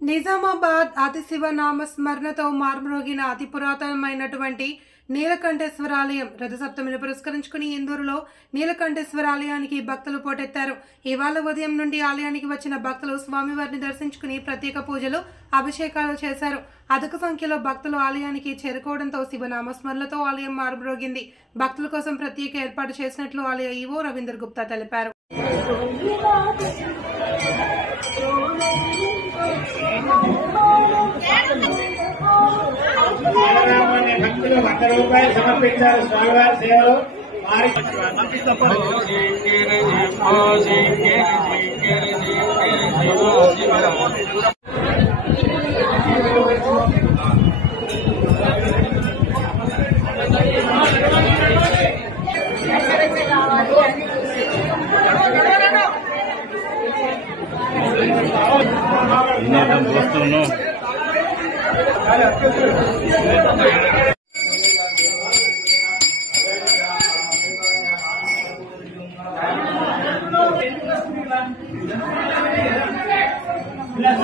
నిజామాబాద్ ఆదిశివ నామస్మరణతో మార్మరోగిన అతి పురాతనమైనటువంటి నీలకంఠేశ్వర ఆలయం రథసప్తమిని పురస్కరించుకుని ఇందూరులో నీలకంఠేశ్వర ఆలయానికి భక్తులు పోటెత్తారు. ఇవాళ ఉదయం నుండి ఆలయానికి వచ్చిన భక్తులు స్వామివారిని దర్శించుకుని ప్రత్యేక పూజలు అభిషేకాలు చేశారు. అధిక సంఖ్యలో భక్తులు ఆలయానికి చేరుకోవడంతో శివనామస్మరణలతో ఆలయం మార్మరోగింది. భక్తుల కోసం ప్రత్యేక ఏర్పాటు చేసినట్లు ఆలయ ఈవో రవీందర్ గుప్తా తెలిపారు. భక్తులు 100 రూపాయలు సమర్పించారు. స్వామివారి సేవలో చూస్తున్నాం. Plus